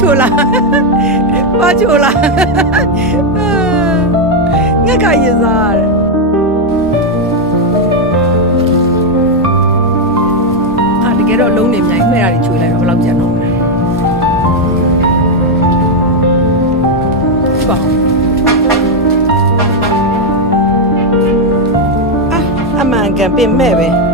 ချိုလားဘာချိုလားငါကရင်စားရတယ်ဟာတကယ်တော့လုံးနေမြိုင်မှဲ့တာတွေချိုလိုက်တော့ဘယ်လောက်ကျန်တော့မလဲပါအမှန်ကန်ပြင်မဲ့ပဲ